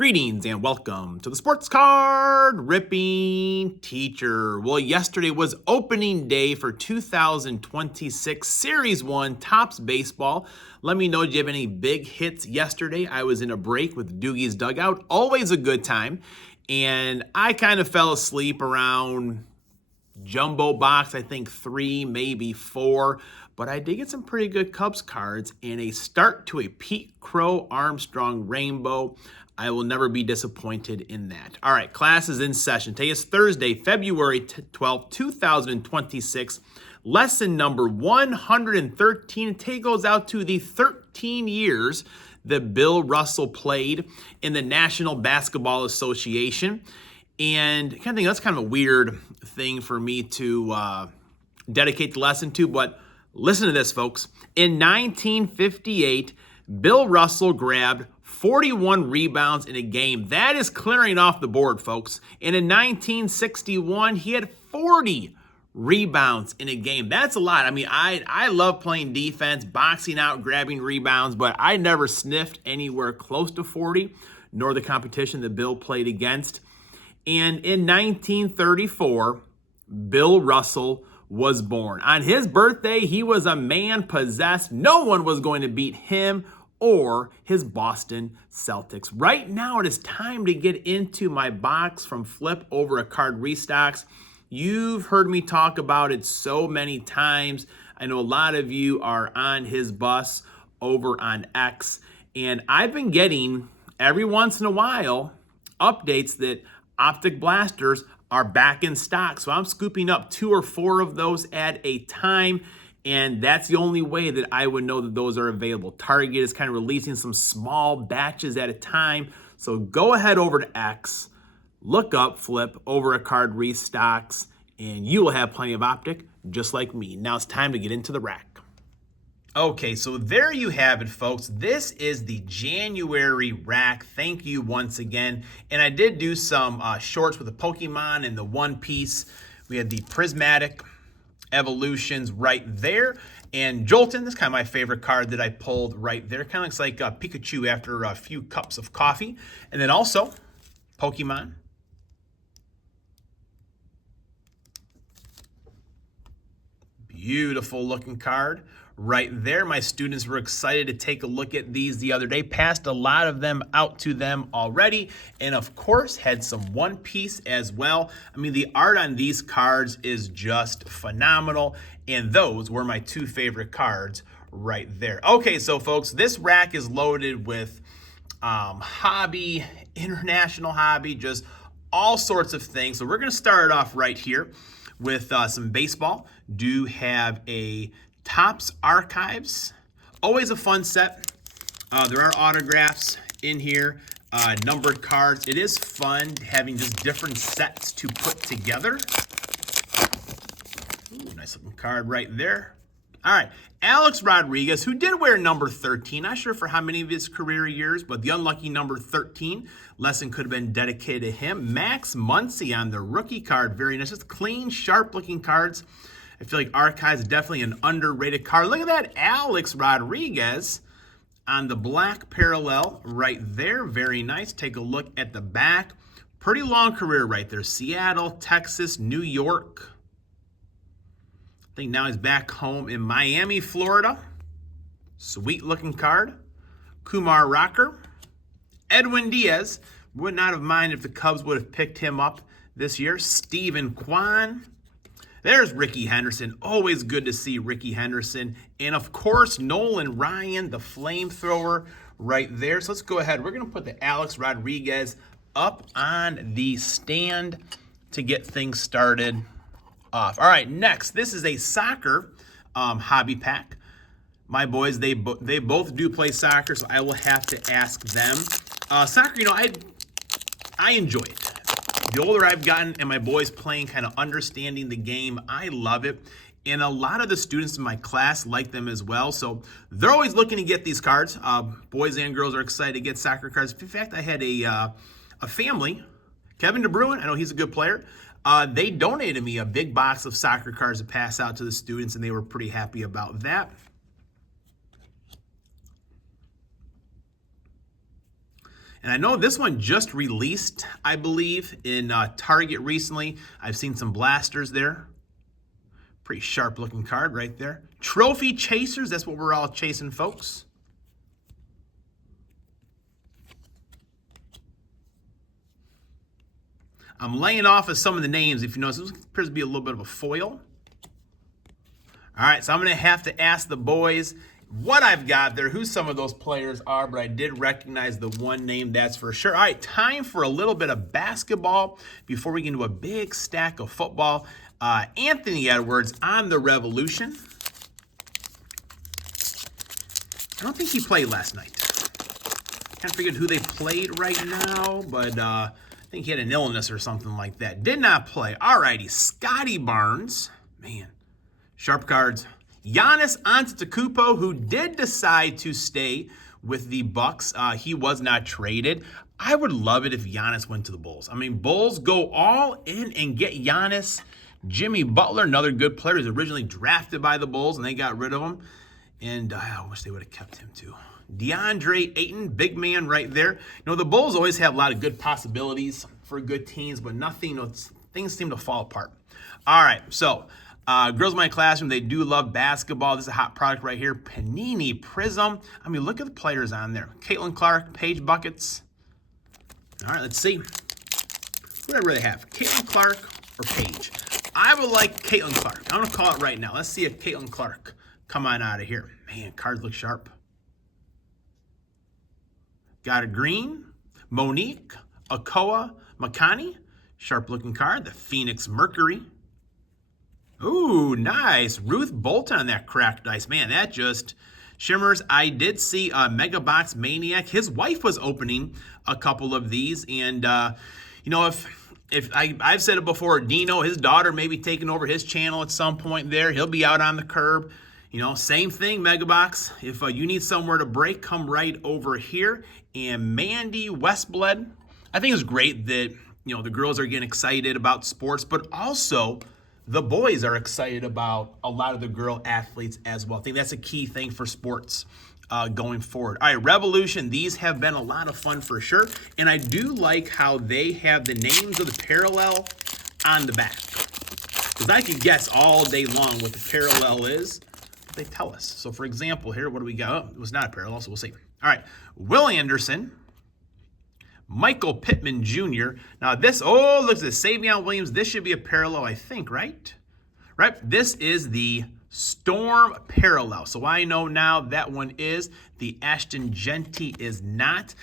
Greetings and welcome to the Sports Card Ripping Teacher. Well, yesterday was opening day for 2026 Series 1 Topps Baseball. Let me know, did you have any big hits yesterday? I was in a break with Doogie's Dugout. Always a good time. And I kind of fell asleep around jumbo box, I think 3, maybe 4. But I did get some pretty good Cubs cards and a start to a Pete Crow Armstrong Rainbow. I will never be disappointed in that. All right, class is in session. Today is Thursday, February 12th, 2026. Lesson number 113. Today goes out to the 13 years that Bill Russell played in the National Basketball Association. And I kind of think that's kind of a weird thing for me to dedicate the lesson to, but listen to this, folks. In 1958, Bill Russell grabbed 41 rebounds in a game. That is clearing off the board, folks. And in 1961, he had 40 rebounds in a game. That's a lot. I mean, I love playing defense, boxing out, grabbing rebounds, but I never sniffed anywhere close to 40, nor the competition that Bill played against. And in 1934, Bill Russell was born. On his birthday, he was a man possessed. No one was going to beat him or his Boston Celtics. Right now, it is time to get into my box from Flip over at CardRestocks. You've heard me talk about it so many times. I know a lot of you are on his bus over on X, and I've been getting, every once in a while, updates that Optic Blasters are back in stock. So I'm scooping up 2 or 4 of those at a time. And that's the only way that I would know that those are available. Target is kind of releasing some small batches at a time. So go ahead over to X, look up Flip over at CardRestocks, and you will have plenty of Optic just like me. Now it's time to get into the rack. Okay, so there you have it, folks. This is the January rack. Thank you once again. And I did do some shorts with the Pokemon and the One Piece. We had the Prismatic Evolutions right there. And Jolton, this is kind of my favorite card that I pulled right there. Kind of looks like Pikachu after a few cups of coffee. And then also Pokemon. Beautiful looking card right there. My students were excited to take a look at these the other day. Passed a lot of them out to them already. And of course, had some One Piece as well. I mean, the art on these cards is just phenomenal. And those were my 2 favorite cards right there. Okay, so folks, this rack is loaded with hobby, international hobby, just all sorts of things. So we're going to start off right here with some baseball. Do have a Topps Archives. Always a fun set. There are autographs in here, numbered cards. It is fun having just different sets to put together. Ooh, nice looking card right there. All right, Alex Rodriguez, who did wear number 13. Not sure for how many of his career years, but the unlucky number 13. Lesson could have been dedicated to him. Max Muncy on the rookie card. Very nice. Just clean, sharp-looking cards. I feel like Archives is definitely an underrated card. Look at that, Alex Rodriguez on the black parallel right there. Very nice. Take a look at the back. Pretty long career right there. Seattle, Texas, New York. I think now he's back home in Miami, Florida. Sweet looking card. Kumar Rocker. Edwin Diaz. Would not have minded if the Cubs would have picked him up this year. Steven Kwan. There's Ricky Henderson. Always good to see Ricky Henderson. And of course, Nolan Ryan, the flamethrower right there. So let's go ahead. We're going to put the Alex Rodriguez up on the stand to get things started off. All right, next, this is a soccer hobby pack. My boys, they both do play soccer, so I will have to ask them. Soccer, you know, I enjoy it. The older I've gotten and my boys playing, kind of understanding the game, I love it. And a lot of the students in my class like them as well. So they're always looking to get these cards. Boys and girls are excited to get soccer cards. In fact, I had a family, Kevin DeBruin, I know he's a good player. They donated me a big box of soccer cards to pass out to the students, and they were pretty happy about that. And I know this one just released, I believe, in Target recently. I've seen some blasters there. Pretty sharp looking card right there. Trophy chasers, that's what we're all chasing, folks. I'm laying off of some of the names. If you notice, this appears to be a little bit of a foil. All right, so I'm going to have to ask the boys what I've got there, who some of those players are, but I did recognize the one name, that's for sure. All right, time for a little bit of basketball before we get into a big stack of football. Anthony Edwards on the Revolution. I don't think he played last night. Can't figure out who they played right now, but I think he had an illness or something like that. Did not play. All righty, Scotty Barnes. Man, sharp cards. Giannis Antetokounmpo, who did decide to stay with the Bucks. He was not traded. I would love it if Giannis went to the Bulls. I mean, Bulls go all in and get Giannis. Jimmy Butler, another good player, was originally drafted by the Bulls, and they got rid of him. And I wish they would have kept him too. DeAndre Ayton, big man right there. You know, the Bulls always have a lot of good possibilities for good teams, but nothing, things seem to fall apart. All right, so girls in my classroom, they do love basketball. This is a hot product right here, Panini Prism. I mean, look at the players on there. Caitlin Clark, Paige Buckets. All right, let's see. Who do I really have? Caitlin Clark or Paige? I would like Caitlin Clark. I'm going to call it right now. Let's see if Caitlin Clark come on out of here. Man, cards look sharp. Got a green, Monique, Akoa, Makani. Sharp-looking card, the Phoenix Mercury. Ooh, nice. Ruth Bolton on that cracked ice. Man, that just shimmers. I did see Mega Box Maniac. His wife was opening a couple of these. And, you know, if I've said it before, Dino, his daughter may be taking over his channel at some point there. He'll be out on the curb. You know, same thing, Megabox. If you need somewhere to break, come right over here. And Mandy Westblood, I think it's great that, you know, the girls are getting excited about sports, but also the boys are excited about a lot of the girl athletes as well. I think that's a key thing for sports going forward. All right, Revolution, these have been a lot of fun for sure. And I do like how they have the names of the parallel on the back. Because I could guess all day long what the parallel is. They tell us. So for example, here, what do we got? Oh, it was not a parallel, so we'll see. All right, Will Anderson, Michael Pittman Jr. Now this, oh, looks at Savion Williams. This should be a parallel, I think, right? Right, this is the Storm parallel. So I know now that one is. The Ashton Genty is not.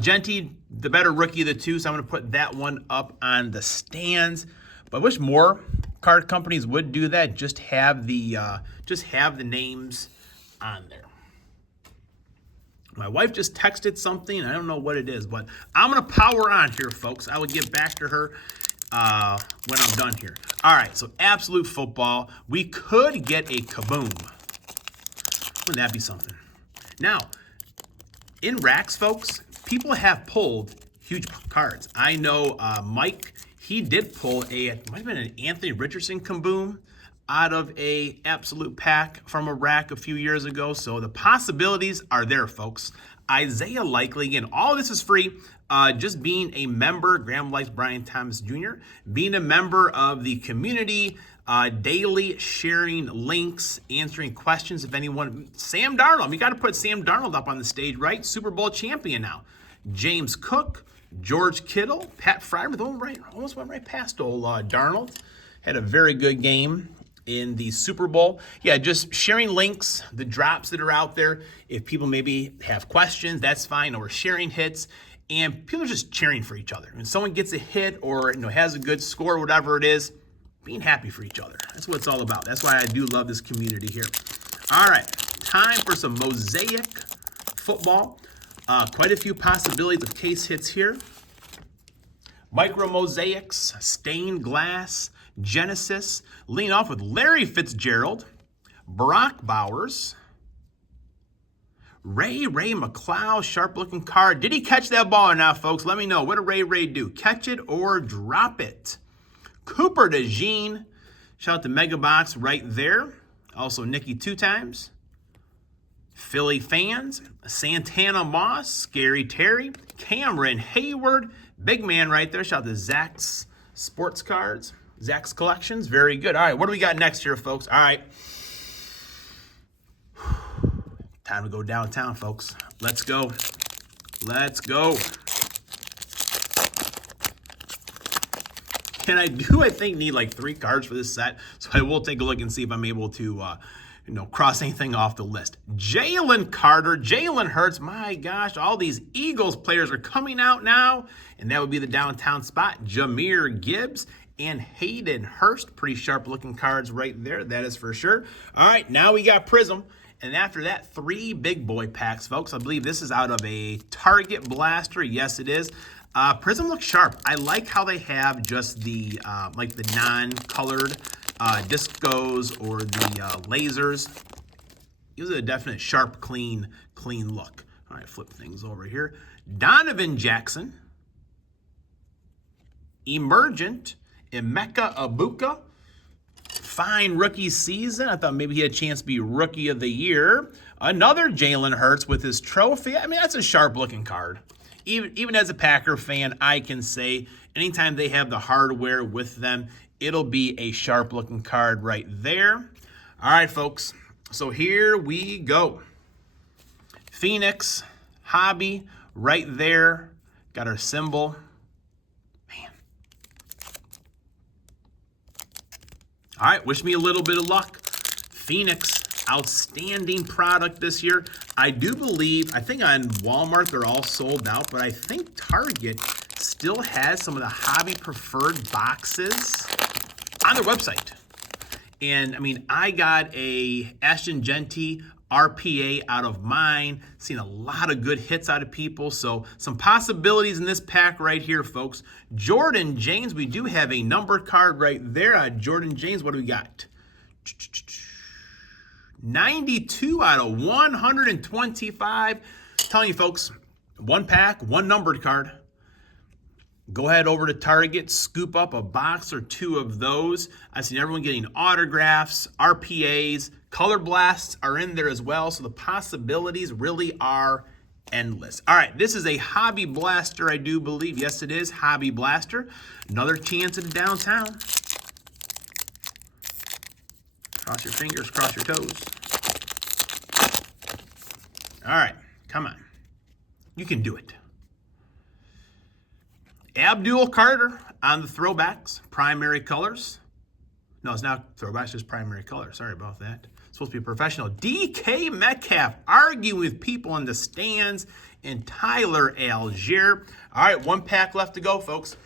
Genty, the better rookie of the two, so I'm going to put that one up on the stands. But I wish more card companies would do that. Just have the names on there. My wife just texted something. I don't know what it is, but I'm going to power on here, folks. I will get back to her when I'm done here. All right, so Absolute Football. We could get a Kaboom. Wouldn't that be something? Now, in racks, folks, people have pulled huge cards. I know Mike, he did pull it might have been an Anthony Richardson Kaboom out of a Absolute pack from a rack a few years ago. So the possibilities are there, folks. Isaiah Likely, again, all this is free. Just being a member, Graham likes Brian Thomas Jr., being a member of the community, daily sharing links, answering questions if anyone. Sam Darnold, we got to put Sam Darnold up on the stage, right? Super Bowl champion now. James Cook, George Kittle, Pat Fryer, almost went right past old Darnold. Had a very good game in the Super Bowl. Yeah, just sharing links, the drops that are out there. If people maybe have questions, that's fine. Or we're sharing hits, and people are just cheering for each other. When someone gets a hit or has a good score, whatever it is, being happy for each other. That's what it's all about. That's why I do love this community here. All right, time for some Mosaic football. Quite a few possibilities of case hits here. Micro Mosaics, stained glass, Genesis, lean off with Larry Fitzgerald, Brock Bowers, Ray McLeod, sharp-looking card. Did he catch that ball or not, folks? Let me know. What did Ray do? Catch it or drop it? Cooper DeJean, shout out to Megabox right there. Also Nikki 2 times. Philly fans, Santana Moss, Scary Terry, Cameron Hayward, big man right there. Shout out to Zach's Sports Cards, Zach's Collections. Very good. All right, what do we got next here, folks? All right. Time to go downtown, folks. Let's go. Let's go. And I think, need like 3 cards for this set. So I will take a look and see if I'm able to, cross anything off the list. Jalen Carter, Jalen Hurts. My gosh, all these Eagles players are coming out now. And that would be the downtown spot. Jahmyr Gibbs and Hayden Hurst. Pretty sharp looking cards right there. That is for sure. All right, now we got Prism. And after that, 3 big boy packs, folks. I believe this is out of a Target Blaster. Yes, it is. Prism looks sharp. I like how they have just the like the non-colored discos or the lasers. Gives it a definite sharp, clean look. All right, flip things over here. Donovan Jackson, Emergent, Emeka Abuka. Fine rookie season. I thought maybe he had a chance to be Rookie of the Year. Another Jalen Hurts with his trophy. I mean, that's a sharp-looking card. Even as a Packer fan, I can say anytime they have the hardware with them, it'll be a sharp-looking card right there. All right, folks. So here we go. Phoenix, Hobby, right there. Got our symbol. Man. All right, wish me a little bit of luck. Phoenix, outstanding product this year. I do believe, I think on Walmart they're all sold out, but I think Target still has some of the Hobby Preferred boxes on their website. And I mean, I got a Ashton Genty RPA out of mine. Seen a lot of good hits out of people. So some possibilities in this pack right here, folks. Jordan James, we do have a number card right there. Jordan James, what do we got? 92 out of 125. Telling you, folks, 1 pack, 1 numbered card. Go ahead over to Target, scoop up a box or 2 of those. I've seen everyone getting autographs, RPAs, color blasts are in there as well. So the possibilities really are endless. All right, this is a Hobby Blaster, I do believe. Yes, it is Hobby Blaster. Another chance at downtown. Cross your fingers, cross your toes. All right, come on. You can do it. Abdul Carter on the throwbacks, primary colors. No, it's not throwbacks, just primary colors. Sorry about that. It's supposed to be professional. DK Metcalf arguing with people in the stands, and Tyler Algier. All right, 1 pack left to go, folks.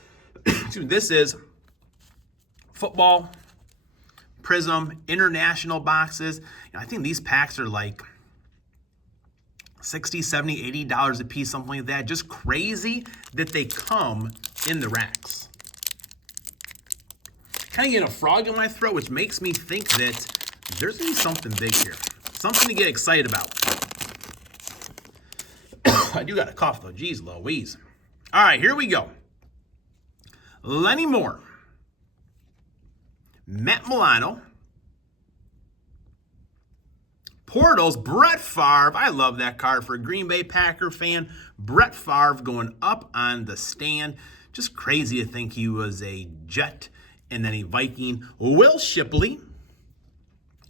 This is football, Prism, international boxes. And I think these packs are like $60, $70, $80 a piece, something like that. Just crazy that they come in the racks. Kind of getting a frog in my throat, which makes me think that there's going to be something big here. Something to get excited about. I do got a cough, though. Jeez Louise. All right, here we go. Lenny Moore. Matt Milano. Portals, Brett Favre. I love that card for a Green Bay Packer fan. Brett Favre going up on the stand. Just crazy to think he was a Jet and then a Viking. Will Shipley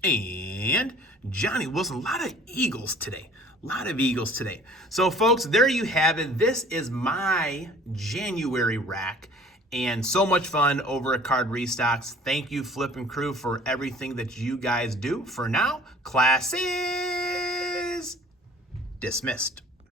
and Johnny Wilson. A lot of Eagles today. A lot of Eagles today. So, folks, there you have it. This is my January rack. And so much fun over at CardRestocks. Thank you, Flip and crew, for everything that you guys do. For now, class is dismissed.